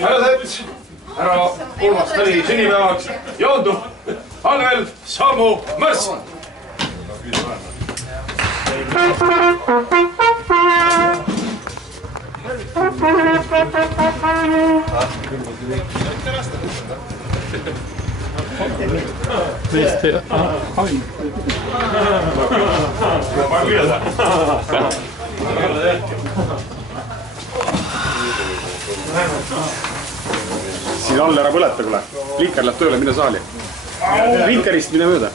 härra Sett, härra Urmas Tali sünnipäevaks joondub Anvelt Sammu Mõrs. Tõesti, ain. Siin all ära põleta, kuule. Linker läheb tööle, mine saali. Linkerist mine mööda.